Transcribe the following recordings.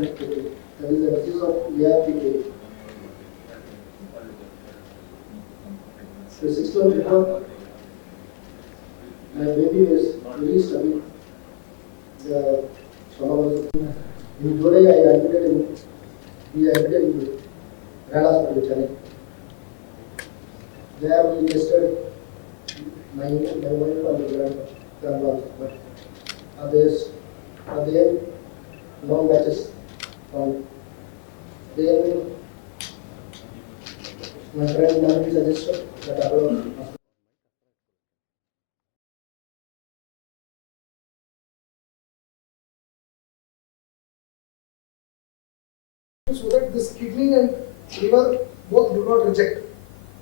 connectivity. That is the excuse of my baby is very stable. The in July I admitted in we admitted to Grand Hospital Chennai. There we tested my my wife on the grand grand. Others are there long matches found. Then my friend suggested that so that this kidney and liver both do not reject.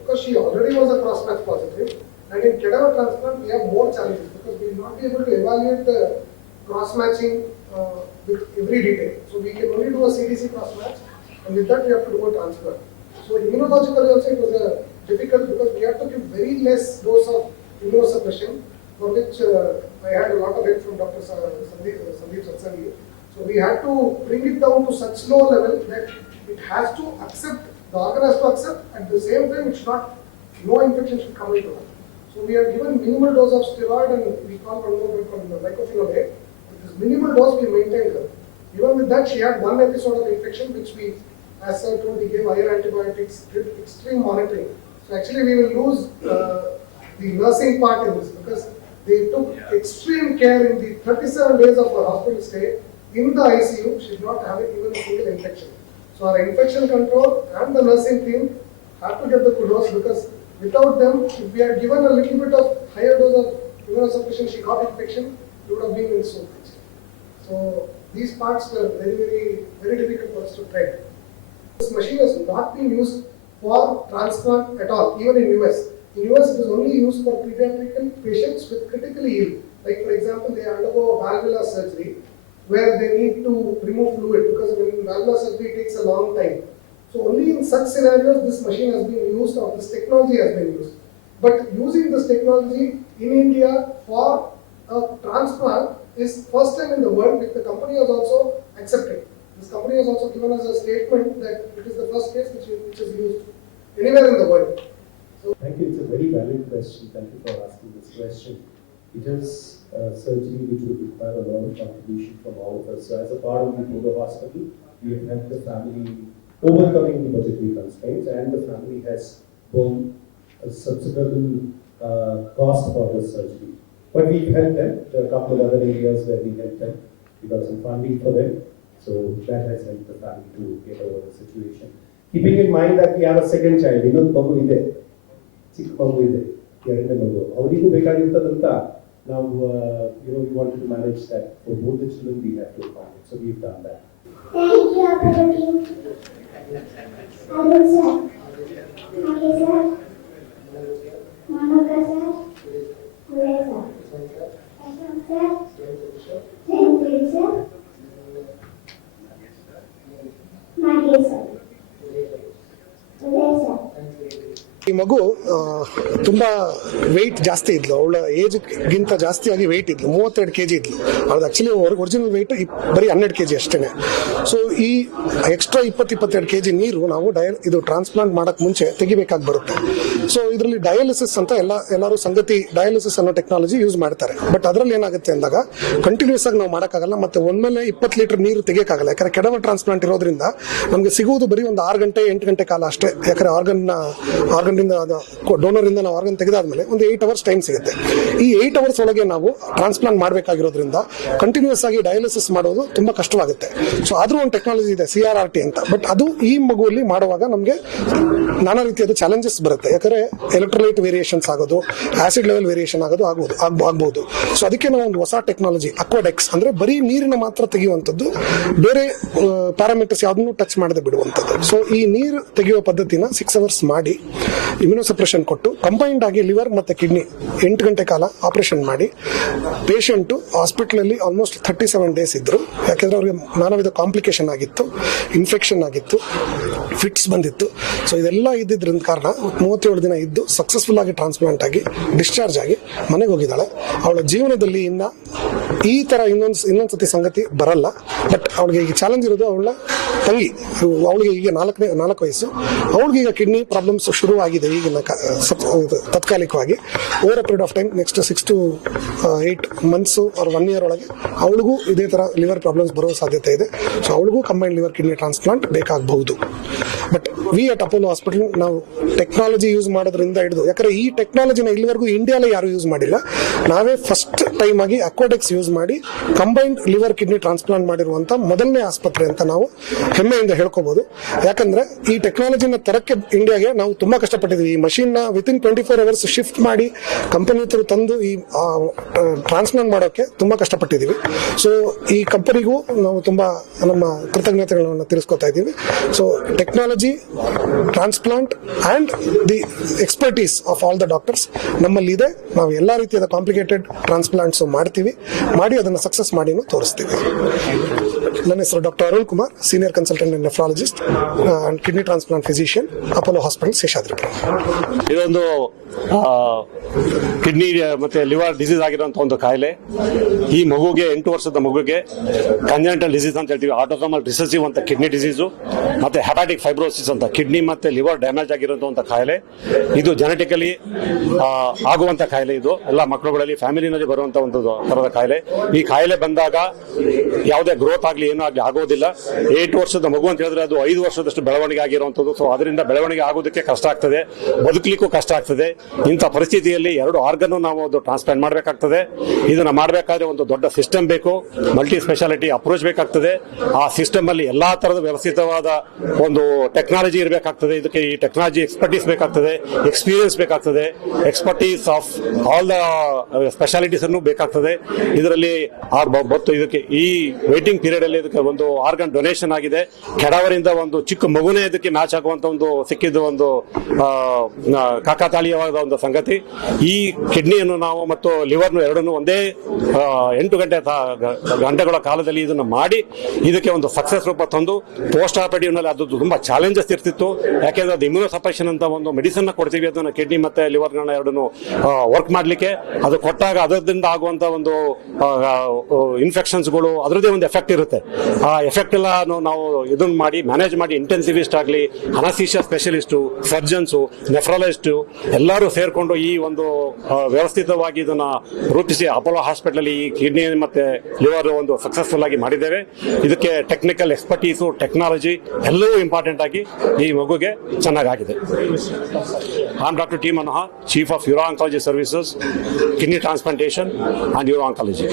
Because she already was a cross match positive, and in cadaver transplant, we have more challenges because we will not be able to evaluate the cross matching uh, with every detail. So we can only do a CDC cross match, and with that, we have to do a transfer. So immunologically also, it was a difficult because we had to give very less dose of immunosuppression, for which uh, I had a lot of help from Dr. Sa- Sandeep, uh, Sandeep. So we had to bring it down to such low level that it has to accept, the organ has to accept, at the same time, it should not, no infection should come into it. So we are given minimal dose of steroid and we one more drug called mycophenolate. With this minimal dose, we maintained. Even with that, she had one episode of infection, which we, as I told, we gave higher antibiotics, did extreme monitoring. So actually, we will lose uh, the nursing part in this because they took extreme care in the 37 days of her hospital stay in the ICU. She did not have even a single infection. So our infection control and the nursing team have to get the kudos because without them, if we had given a little bit of higher dose of immunosuppression, she got infection, we would have been in so much. So these parts were very, very, very difficult for us to tread. This machine has not been used for transplant at all, even in US. In US, it is only used for pediatric patients with critically ill. Like for example, they undergo valvular surgery where they need to remove fluid because when valvular surgery takes a long time. So only in such scenarios this machine has been used or this technology has been used. But using this technology in India for a transplant is first time in the world the company has also accepted. This company has also given us a statement that it is the first case which is, which is used anywhere in the world. So Thank you. It's a very valid question. Thank you for asking this question. It is a surgery which would require a lot of contribution from all of us. So as a part of the Polo Hospital, we have helped the family overcoming the budgetary constraints and the family has borne a subsequent uh, cost for this surgery. But we've helped them. There are a couple of other areas where we helped them. We got some funding for them. So that has helped the family to get over the situation. Keeping in mind that we have a second child, ಇನ್ನೊಂದು ಮಗು ಇದೆ ಚಿಕ್ಕ ಮಗು ಇದೆ ಎರಡನೇ ಮಗು ಅವರಿಗೂ ಬೇಕಾಗಿರ್ತದಂತ ನಾವು you know we want to manage that for both the children we have to accommodate so we done that Thank you, Abdul Arun sir. Okay, sir. Monica sir. Later. Later. Later. Later. Later. ಈ ಮಗು ತುಂಬಾ weight ಜಾಸ್ತಿ ಇದ್ಲು. ಅವಳ age ಗಿಂತ ಜಾಸ್ತಿ ಆಗಿ weight ಇದ್ಲು. ಮೂವತ್ತೆರಡು ಕೆಜಿ ಇದ್ಲು. ಅದು ಆಕ್ಚುಲಿ ಒರಿಜಿನಲ್ ವೆಯ್ಟ್ ಬರೀ ಹನ್ನೆರಡು ಕೆಜಿ ಅಷ್ಟೇ ಸೊ ಈ ಎಕ್ಸ್ಟ್ರಾ ಇಪ್ಪತ್ತು ಇಪ್ಪತ್ತೆರಡು ಕೆಜಿ ನೀರು ನಾವು ಡಯಲ್ ಇದು ಟ್ರಾನ್ಸ್ಪ್ಲಾಂಟ್ ಮಾಡಕ್ ಮುಂಚೆ ತೆಗಿಬೇಕಾಗಿ ಬರುತ್ತೆ. ಸೊ ಇದರಲ್ಲಿ ಡಯಾಲಿಸಿಸ್ ಅಂತ ಎಲ್ಲ, ಎಲ್ಲರೂ ಸಂಗತಿ ಡಯಾಲಿಸಿಸ್ ಅನ್ನೋ ಟೆಕ್ನಾಲಜಿ ಯೂಸ್ ಮಾಡ್ತಾರೆ. ಬಟ್ ಅದರಲ್ಲಿ ಏನಾಗುತ್ತೆ ಅಂದಾಗ ಕಂಟಿನ್ಯೂಸ್ ಆಗಿ ನಾವು ಮಾಡೋಕ್ಕಾಗಲ್ಲ, ಮತ್ತೆ ಒಂದ್ಮೇಲೆ ಇಪ್ಪತ್ತು ಲೀಟರ್ ನೀರು ತೆಗಿಯಕ್ಕಾಗಲ್ಲ. ಯಾಕಂದ್ರೆ ಕೆಡವ ಟ್ರಾನ್ಸ್ಪ್ಲಾಂಟ್ ಇರೋದ್ರಿಂದ ನಮಗೆ ಸಿಗುವುದು ಬರೀ ಒಂದು ಆರು ಗಂಟೆ, ಎಂಟು ಗಂಟೆ ಕಾಲ ಅಷ್ಟೇ. ಯಾಕಂದ್ರೆ ಆರ್ಗನ್ ಆರ್ಗನ್ನಿಂದ ಇಂದ ಡೋನರ್ ಇಂದ ನಾವು ಆರ್ಗನ್ ತೆಗೆದಾದ್ಮೇಲೆ ಒಂದು ಏಯ್ಟ್ ಅವರ್ಸ್ ಟೈಮ್ ಸಿಗುತ್ತೆ. ಈ ಏಟ್ ಅವರ್ಸ್ ಒಳಗೆ ನಾವು ಟ್ರಾನ್ಸ್ಪ್ಲಾಂಟ್ ಮಾಡಬೇಕಾಗಿರೋದ್ರಿಂದ ಕಂಟಿನ್ಯೂಸ್ ಆಗಿ ಡಯಾಲಿಸಿಸ್ ಮಾಡೋದು ತುಂಬಾ ಕಷ್ಟವಾಗುತ್ತೆ. ಸೊ ಆದರೂ ಒಂದು ಟೆಕ್ನಾಲಜಿ ಇದೆ ಸಿ ಆರ್ ಆರ್ ಟಿ ಅಂತ. ಬಟ್ ಅದು ಈ ಮಗುವಲ್ಲಿ ಮಾಡುವಾಗ ನಮಗೆ ನಾನಾ ರೀತಿಯಾದ ಚಾಲೆಂಜಸ್ ಬರುತ್ತೆ. ಯಾಕಂದ್ರೆ ಎಲೆಕ್ಟ್ರೋಲೈಟ್ ವೇರಿಯೇಷನ್ಸ್ ಆಗೋದು ಆಸಿಡ್ ಲೆವೆಲ್ ವೇರಿಯೇಷನ್ ಆಗೋದು ಆಗ್ಬ- ಆಗ್ಬೋದು. ಸೊ ಅದಕ್ಕೆ ನಾವು ಒಂದು ಹೊಸ ಟೆಕ್ನಾಲಜಿ ಅಕ್ವಾಡೆಕ್ಸ್ ಅಂದ್ರೆ ಬರೀ ನೀರಿನ ಮಾತ್ರ ತೆಗೆಯುವಂಥದ್ದು, ಬೇರೆ ಪ್ಯಾರಾಮೀಟರ್ಸ್ ಯಾವುದನ್ನು ಟಚ್ ಮಾಡದೆ ಬಿಡುವಂಥದ್ದು. ಸೊ ಈ ನೀರು ತೆಗೆಯುವ ಪದ್ಧತಿನ ಸಿಕ್ಸ್ ಅವರ್ಸ್ ಮಾಡಿ ಇಮ್ಯುನೋಸಪ್ರೆಷನ್ ಕೊಟ್ಟು ಕಂಬೈನ್ಡ್ ಆಗಿ ಲಿವರ್ ಮತ್ತೆ ಕಿಡ್ನಿ ಎಂಟು ಗಂಟೆ ಕಾಲ ಆಪರೇಷನ್ ಮಾಡಿ ಪೇಷಂಟು ಹಾಸ್ಪಿಟ್ಲಲ್ಲಿ ಆಲ್ಮೋಸ್ಟ್ ಥರ್ಟಿ ಸೆವೆನ್ ಡೇಸ್ ಇದ್ದರು ಯಾಕೆಂದರೆ ಅವ್ರಿಗೆ ನಾನಾ ವಿಧ ಕಾಂಪ್ಲಿಕೇಶನ್ ಆಗಿತ್ತು ಇನ್ಫೆಕ್ಷನ್ ಆಗಿತ್ತು ಫಿಟ್ಸ್ ಬಂದಿತ್ತು. ಸೊ ಇದೆಲ್ಲ ಇದ್ದಿದ್ದರಿಂದ ಕಾರಣ ಮೂವತ್ತೇಳು ದಿನ ಇದ್ದು ಸಕ್ಸಸ್ಫುಲ್ ಆಗಿ ಟ್ರಾನ್ಸ್ಪ್ಲಾಂಟ್ ಆಗಿ ಡಿಸ್ಚಾರ್ಜ್ ಆಗಿ ಮನೆಗೆ ಹೋಗಿದ್ದಾಳೆ. ಅವಳ ಜೀವನದಲ್ಲಿ ಇನ್ನ ಈ ತರ ಇನ್ನೊಂದು ಇನ್ನೊಂದು ಸತಿ ಸಂಗತಿ ಬರಲ್ಲ. ಬಟ್ ಅವಳಿಗೆ ಈಗ ಚಾಲೆಂಜ್ ಇರೋದು ಅವಳ ತಂಗಿ. ಅವಳಿಗೆ ಈಗ ನಾಲ್ಕನೇ, ನಾಲ್ಕು ವಯಸ್ಸು. ಅವಳಿಗೆ ಈಗ ಕಿಡ್ನಿ ಪ್ರಾಬ್ಲಮ್ಸ್ ಶುರು ಆಗಿದೆ ಈಗಿನ ತಾತ್ಕಾಲಿಕವಾಗಿ. Over a period of time next six to eight months or one year ಒಳಗೆ ಅವಳಿಗೂ ಇದೇ ಥರ ಲಿವರ್ ಪ್ರಾಬ್ಲಮ್ಸ್ ಬರೋ ಸಾಧ್ಯತೆ ಇದೆ. ಸೊ ಅವಳಿಗೂ ಕಂಬೈನ್ ಲಿವರ್ ಕಿಡ್ನಿ ಟ್ರಾನ್ಸ್ಪ್ಲಾಂಟ್ ಬೇಕಾಗಬಹುದು. But we at Apollo hospital ನಾವು ಟೆಕ್ನಾಲಜಿ ಯೂಸ್ ಮಾಡೋದ್ರಿಂದ ಹಿಡಿದು. ಯಾಕಂದ್ರೆ ಈ ಟೆಕ್ನಾಲಜಿನ ಇಲ್ಲಿವರೆಗೂ ಇಂಡಿಯಾಲೇ ಯಾರು ಯೂಸ್ ಮಾಡಿಲ್ಲ. ನಾವೇ ಫಸ್ಟ್ ಟೈಮ್ ಆಗಿ ಅಕ್ವಾಡೆಕ್ಸ್ ಯೂಸ್ ಮಾಡಿ ಕಂಬೈನ್ಡ್ ಲಿವರ್ ಕಿಡ್ನಿ ಟ್ರಾನ್ಸ್ಪ್ಲಾಂಟ್ ಮಾಡಿರುವಂತ ಮೊದಲನೇ ಆಸ್ಪತ್ರೆ ಅಂತ ನಾವು ಹೆಮ್ಮೆಯಿಂದ ಹೇಳ್ಕೋಬಹುದು ಯಾಕಂದ್ರೆ ಈ ಟೆಕ್ನಾಲಜಿನ ತರಕ್ಕೆ ಇಂಡಿಯಾಗೆ ನಾವು ತುಂಬಾ ಕಷ್ಟಪಟ್ಟಿದ್ವಿ ಈ ಮಷಿನ್ನ ಟ್ವೆಂಟಿ ಫೋರ್ ಅವರ್ಸ್ ಶಿಫ್ಟ್ ಮಾಡಿ ಕಂಪನಿ ಹತ್ರ ತಂದು ಈ ಟ್ರಾನ್ಸ್ಪ್ಲಾಂಟ್ ಮಾಡೋಕೆ ತುಂಬಾ ಕಷ್ಟಪಟ್ಟಿದ್ದೀವಿ. ಸೊ ಈ ಕಂಪನಿಗೂ ನಾವು ತುಂಬಾ ನಮ್ಮ ಕೃತಜ್ಞತೆಗಳನ್ನು ತಿಳಿಸ್ಕೊತಾ ಇದ್ದೀವಿ. So technology transplant and the expertise of all the doctors ನಮ್ಮಲ್ಲಿ ಇದೆ. ನಾವು ಎಲ್ಲ ರೀತಿಯಾದ ಕಾಂಪ್ಲಿಕೇಟೆಡ್ ಟ್ರಾನ್ಸ್ಪ್ಲಾಂಟ್ಸು ಮಾಡ್ತೀವಿ. ಮಾಡಿ ಅದನ್ನು ಸಕ್ಸಸ್ ಮಾಡಿನೂ ತೋರಿಸ್ತೀವಿ. ನನ್ನ ಹೆಸರು doctor Arun Kumar senior consultant and nephrologist and kidney transplant physician Apollo hospital Seshadripuram ಇದೊಂದು ಕಿಡ್ನಿ ಮತ್ತೆ ಲಿವರ್ ಡಿಸೀಸ್ ಆಗಿರೋಂಥ ಒಂದು ಕಾಯಿಲೆ. ಈ ಮಗುಗೆ, ಎಂಟು ವರ್ಷದ ಮಗುಗೆ ಕಂಜೆಂಟಲ್ ಡಿಸೀಸ್ ಅಂತ ಹೇಳ್ತೀವಿ. ಆಟೋಸಮಲ್ ರಿಸೆಸಿವ್ ಅಂತ ಕಿಡ್ನಿ ಡಿಸೀಸು ಮತ್ತೆ ಹೆಪಾಟಿಕ್ ಫೈಬ್ರೋಸಿಸ್ ಅಂತ ಕಿಡ್ನಿ ಮತ್ತೆ ಲಿವರ್ ಡ್ಯಾಮೇಜ್ ಆಗಿರುವಂತ ಕಾಯಿಲೆ. ಇದು ಜೆನೆಟಿಕಲಿ ಆಗುವಂತ ಕಾಯಿಲೆ ಇದು. ಎಲ್ಲ ಮಕ್ಕಳುಗಳಲ್ಲಿ ಫ್ಯಾಮಿಲಿನಲ್ಲಿ ಬರುವಂಥ ಒಂದು ತರದ ಕಾಯಿಲೆ. ಈ ಕಾಯಿಲೆ ಬಂದಾಗ ಯಾವುದೇ ಗ್ರೋತ್ ಆಗಲಿ, ಏನೂ ಆಗಲಿ ಆಗೋದಿಲ್ಲ. ಏಟ್ ವರ್ಷದ ಮಗು ಅಂತ ಹೇಳಿದ್ರೆ ಅದು ಐದು ವರ್ಷದಷ್ಟು ಬೆಳವಣಿಗೆ ಆಗಿರುವಂತದ್ದು. ಸೊ ಅದರಿಂದ ಬೆಳವಣಿಗೆ ಆಗೋದಕ್ಕೆ ಕಷ್ಟ ಆಗ್ತದೆ. ಬದುಕಲಿಕ್ಕೂ ಕಷ್ಟ ಆಗ್ತದೆ. ಇಂಥ ಪರಿಸ್ಥಿತಿಯಲ್ಲಿ ಎರಡು ಆರ್ಗನ್ ನಾವು ಅದು ಟ್ರಾನ್ಸ್ಪ್ಲಾಂಟ್ ಮಾಡಬೇಕಾಗ್ತದೆ. ಇದನ್ನು ಮಾಡಬೇಕಾದ್ರೆ ಒಂದು ದೊಡ್ಡ ಸಿಸ್ಟಮ್ ಬೇಕು. ಮಲ್ಟಿ ಸ್ಪೆಷಾಲಿಟಿ ಅಪ್ರೋಚ್ ಬೇಕಾಗ್ತದೆ. ಆ ಸಿಸ್ಟಮ್ ಅಲ್ಲಿ ಎಲ್ಲಾ ತರದ ವ್ಯವಸ್ಥಿತವಾದ ಒಂದು ಟೆಕ್ನಾಲಜಿ ಇರಬೇಕಾಗ್ತದೆ. ಇದಕ್ಕೆ ಈ ಟೆಕ್ನಾಲಜಿ ಎಕ್ಸ್ಪರ್ಟೀಸ್ ಬೇಕಾಗ್ತದೆ. ಎಕ್ಸ್ಪೀರಿಯನ್ಸ್ ಬೇಕಾಗ್ತದೆ. Expertise of all the specialities ಅನ್ನು ಬೇಕಾಗ್ತದೆ. ಇದರಲ್ಲಿ ಮತ್ತು ಇದಕ್ಕೆ ಈ ವೇಟಿಂಗ್ ಪೀರಿಯಡ್ ಅಲ್ಲಿ ಇದಕ್ಕೆ ಒಂದು ಆರ್ಗನ್ ಡೊನೇಷನ್ ಆಗಿದೆ. ಕೆಡವರಿಂದ ಒಂದು ಚಿಕ್ಕ ಮಗುನೇ ಇದಕ್ಕೆ ಮ್ಯಾಚ್ ಆಗುವಂತ ಒಂದು ಸಿಕ್ಕಿದ್ದು ಒಂದು ಆ, ಕಾಕತಾಳೀಯವಾದ ಒಂದು ಸಂಗತಿ. ಈ ಕಿಡ್ನಿಯನ್ನು ನಾವು ಮತ್ತು ಲಿವರ್ನು ಎರಡನ್ನು ಒಂದೇ ಎಂಟು ಗಂಟೆ ಗಂಟೆಗಳ ಕಾಲದಲ್ಲಿ ಇದನ್ನು ಮಾಡಿ ಇದಕ್ಕೆ ಒಂದು ಸಕ್ಸಸ್ ರೂಪ ತಂದು ಪೋಸ್ಟ್ ಆಪರೇಟಿವ್ನಲ್ಲಿ ಅದು ತುಂಬಾ ಚಾಲೆಂಜಸ್ ಇರ್ತಿತ್ತು. ಯಾಕೆಂದ್ರೆ ಅದು ಇಮ್ಯೂನೋ ಸಪರೇಷನ್ ಅಂತ ಒಂದು ಮೆಡಿಸನ್ ಕೊಡ್ತೀವಿ, ಅದನ್ನು ಕಿಡ್ನಿ ಮತ್ತೆ ಲಿವರ್ಗಳನ್ನ ಎರಡನ್ನು ವರ್ಕ್ ಮಾಡಲಿಕ್ಕೆ. ಅದು ಕೊಟ್ಟಾಗ ಅದರಿಂದ ಆಗುವಂತ ಒಂದು ಇನ್ಫೆಕ್ಷನ್ಸ್ಗಳು ಅದರದ್ದೇ ಒಂದು ಎಫೆಕ್ಟ್ ಇರುತ್ತೆ. ಆ ಎಫೆಕ್ಟ್ ಎಲ್ಲ ನಾವು ಇದನ್ನ ಮಾಡಿ ಮ್ಯಾನೇಜ್ ಮಾಡಿ ಇಂಟೆನ್ಸಿವಿಸ್ಟ್ ಆಗಲಿ ಅನಸೀಶಿಯಾ ಸ್ಪೆಷಲಿಸ್ಟು ಸರ್ಜನ್ಸು ನೆಫ್ರಾಲಜಿಸ್ಟು ಎಲ್ಲರೂ ಸೇರಿಕೊಂಡು ಈ ಒಂದು ವ್ಯವಸ್ಥಿತವಾಗಿ ಇದನ್ನ ರೂಪಿಸಿ ಅಪೋಲೋ ಹಾಸ್ಪಿಟಲ್ ಈ ಕಿಡ್ನಿ ಮತ್ತೆ ಲಿವರ್ ಒಂದು ಸಕ್ಸಸ್ಫುಲ್ ಆಗಿ ಮಾಡಿದ್ದೇವೆ ಇದಕ್ಕೆ ಟೆಕ್ನಿಕಲ್ ಎಕ್ಸ್ಪರ್ಟೀಸು ಟೆಕ್ನಾಲಜಿ ಎಲ್ಲವೂ ಇಂಪಾರ್ಟೆಂಟ್ ಆಗಿ ಈ ಮಗುಗೆ ಚೆನ್ನಾಗಾಗಿದೆ I'm doctor T Manohar chief of uro oncology services kidney transplantation and Uro-Oncology.